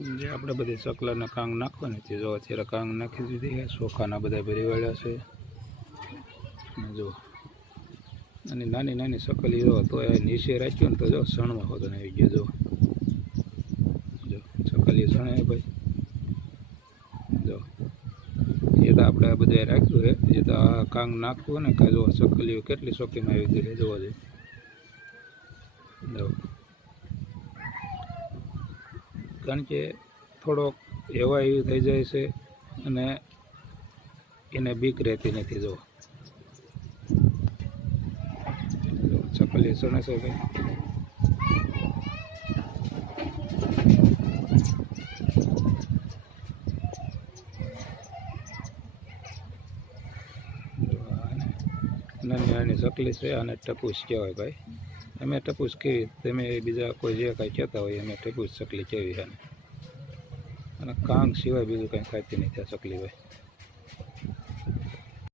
જે આપણે બધી ચકલાના કાંગ નાખવાની હતી. જો અત્યારે કાંગ નાખી દીધી છે. ચોખાના બધા ભરી વાળ્યા છે. જો અને નાની નાની સકલી જો તો એ નીચે રાખ્યું ને તો જો સણવા હોતો ને આવી ગયો. જો સકલી સણે ભાઈ. જો એ તો આપણે આ બધા રાખ્યું છે. એ તો આ કાંગ નાખવું ને કાંઈ જો સકલીઓ કેટલી શોખીમાં આવી ગઈ છે. જોવા જોઈએ. જો કારણ કે થોડોક એવા એવી થઈ જાય છે અને એને બીક રહેતી નથી. જો ચકલી સણે છે ભાઈ. નાની નાની ચકલી છે. આને ટપુસ કહેવાય ભાઈ. અમે ટપુસ કેવી, તમે બીજા કોઈ જે કાંઈ કહેતા હોય અમે ટપુસ ચકલી કેવી છે. અને કાંગ સિવાય બીજું કાંઈ ખાતી નથી આ ચકલી ભાઈ.